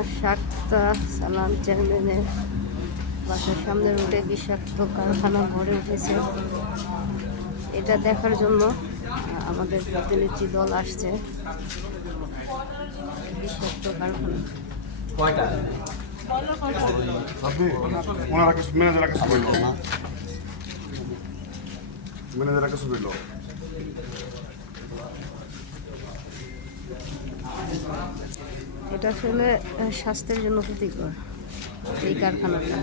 অবস্থা সালাম চেয়ারম্যানের বাসার সামনে রোডে বিষাক্ত কারখানা গড়ে উঠেছে। এটা দেখার জন্য আমাদের প্রতিনিধি দল আসছে। বিষাক্ত কারখানা। ওনারা কিছু এটা আসলে স্বাস্থ্যের জন্য ক্ষতিকর এই কারখানাটা।